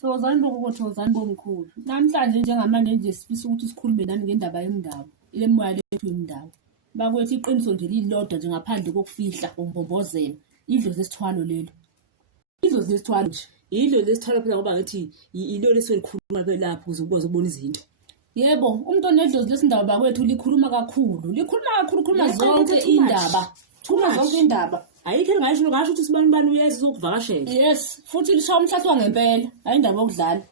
Thokozani bo, Thokozani bomkhulu. Namhlanje njengamanje nje sifisa ukuthi sikhulume nani ngendaba yomndawo. Ile moya lethu yomndawo. Bakwethu iqiniso nje lilodwa nje ngaphandle kokufihla umbombozela. Idlozi lesithwalo lelo. Idlozi lesithwalo nje. Idlozi lesithwalo phela ngoba ngathi ilo leselikhuluma ke lapho ukuze ukwazi ukubona izinto. Yebo, umuntu onedlozi lesindawo bakwethu likhuluma kakhulu. Likhuluma zonke indaba. Khuluma zonke indaba. Ayikho engasho ukuthi sibani uyeza ukuvakashela. Yes, futhi lishaya umhlathi wangempela, ayindaba yokudlala.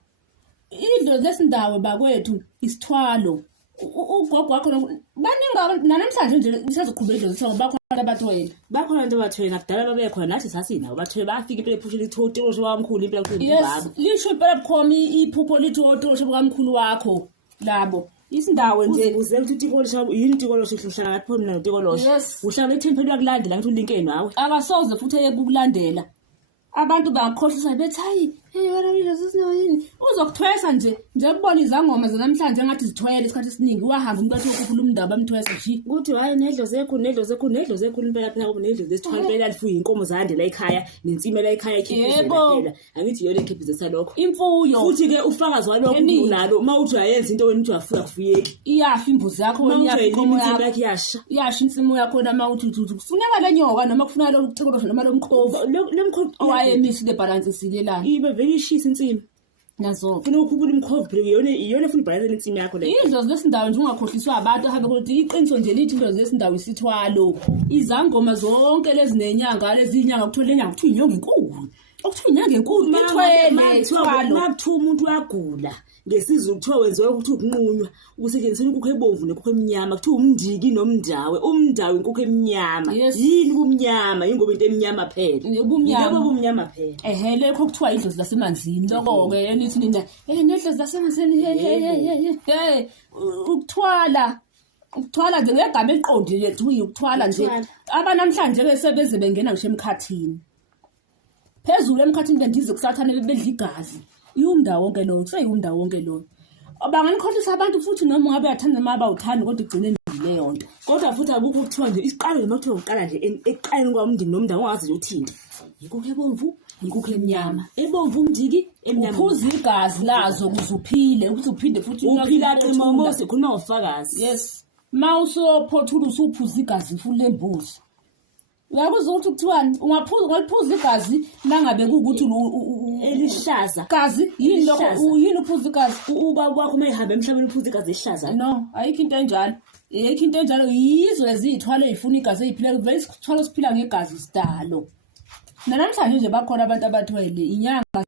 Idlozi lesindawo bakwethu isithwalo. Ugogo wakho baningi namhlanje nje lisazoqhubeka idlozi ngoba bakhona abathwele. Bakhona abantu abathwele nakudala babekhona nathi sasinawo bathwele bafika impela iphushe lithotosho wamkhulu impela kuthi baba. Lisho impela bukhoma iphupho lithotosho bukamkhulu wakho labo. Isindawo nje uze ukuthi itikolo yini itikolo sihlala ngathi phela mina notikolo. Uhlala ethini phela uyakulandela ngathi ulinke nawe. Akasoze futhi ekulandela. Abantu bangakhohlisa bethi hayi hey wena idlozi yini uzokuthwesa nje kubona izangoma zanamhlanje ngathi zithwele isikhathi esiningi wahamba umuntu athi ukukhuluma indaba amthwesa nje ukuthi hayi nedlozi ekhulu impela phela ngoba nedlozi esithwala impela lifuye inkomo zande la ekhaya nensime la ekhaya ikhiphizela phela angithi yona ikhiphizela lokho imfuyo futhi ke ufakazi walokho unalo mawuthi uyayenza into wena uthi uyafuya kufuyeki iyafa imbuzi yakho wena inkomo yakho iyasha insimo yakho mawuthi kufuneka lenyoka noma kufuneka lo kucikolosho noma lo mkhovu emisi le balance silelana ibe vele ishisa insimi nazo funa ukubula imkhovu phela iyona funa balance insimi yakho le idlozi lesindawo nje ungakhohliswa abantu ahabe ukuthi iqiniso nje lithi idlozi lesindawo isithwalo izangoma zonke lezi nenyanga lezi inyanga kuthola lenyanga kuthi inyanga enkulu okuthiwa inyanga enkulu ithwele ithwalo makuthiwa umuntu uyagula ngesizwe kuthiwa wenziwe ukuthi ukunqunywa usetshenziswa inkukhu ebomvu nekukhu emnyama kuthiwa umndiki nomndawe inkukhu emnyama yini kumnyama ingoba into emnyama phela ubumnyama phela lekho kuthiwa idlozi lasemanzini lokho ke nithi nina nedlozi lasemanzini hey ukuthwala nje ngegama eliqondile kuthi ukuthwala nje abanamhlanje ke sebeze bengena ngisho emkhathini phezulu emkhathini bendize kusathane bedla igazi iyumndawo wonke lo kuseyumndawo wonke lo abanganikhohlisa abantu futhi noma ngabe yathanda noma abawuthanda kodwa igcine leyo nto kodwa futhi akukho ukuthiwa nje isiqalo noma kuthiwa uqala nje eqaleni kwamndini nomndeni ongazi uthinta inkukhu ebomvu inkukhu emnyama ebomvu umndiki emnyama uphuza igazi lazo kuzuphile ukuthi uphinde futhi uphila qima mose khuluma ngofakazi yes mawusophothula usuphuza igazi futhi lembuzi uyakuzwa ukuthi kuthiwani ungaphuza igazi nangabe kuukuthi elihlaza gazi yini lokho yini uphuza igazi uba kwakho mayihambe emhlabeni uphuza igazi elihlaza no ayikho into enjalo yizo ezithwala ezifuna igazi eziphila vele isithwala siphila ngegazi sidalo namhlanje nje bakhona abantu abathwele inyanga